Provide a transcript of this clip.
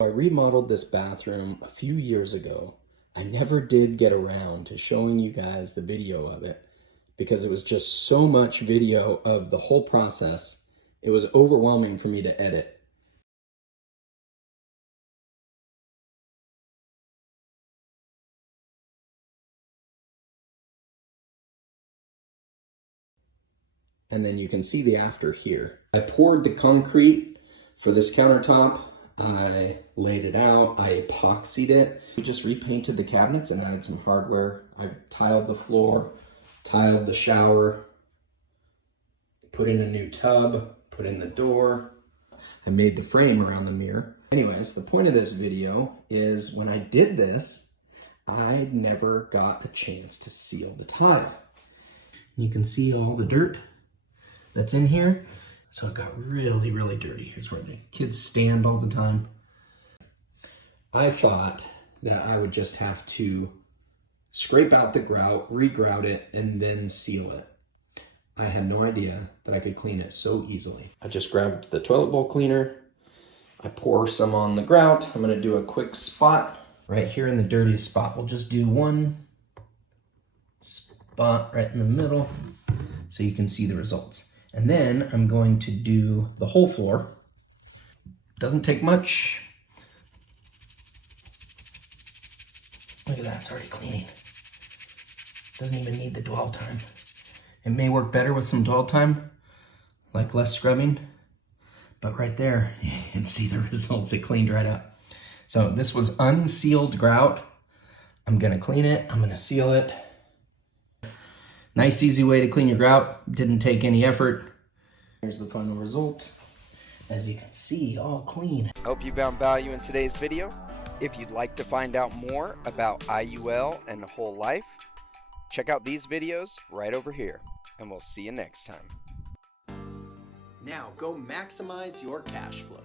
I remodeled this bathroom a few years ago. I never did get around to showing you guys the video of it because it was just so much video of the whole process. It was overwhelming for me to edit. And then you can see the after here. I poured the concrete for this countertop. I laid it out, I epoxied it. We just repainted the cabinets and added some hardware. I tiled the floor, tiled the shower, put in a new tub, put in the door. I made the frame around the mirror. Anyways, the point of this video is when I did this, I never got a chance to seal the tile. You can see all the dirt that's in here. So it got really, really dirty. Here's where the kids stand all the time. I thought that I would just have to scrape out the grout, re-grout it, and then seal it. I had no idea that I could clean it so easily. I just grabbed the toilet bowl cleaner. I pour some on the grout. I'm gonna do a quick spot. Right here in the dirtiest spot, we'll just do one spot right in the middle so you can see the results. And then I'm going to do the whole floor. Doesn't take much. Look at that, it's already cleaning. Doesn't even need the dwell time. It may work better with some dwell time, like less scrubbing, but right there, you can see the results. It cleaned right up. So this was Unsealed Grout. I'm gonna clean it, I'm gonna seal it. Nice, easy way to clean your grout. Didn't take any effort. Here's the final result. As you can see, all clean. Hope you found value in today's video. If you'd like to find out more about IUL and the whole life, check out these videos right over here, and we'll see you next time. Now go maximize your cash flow.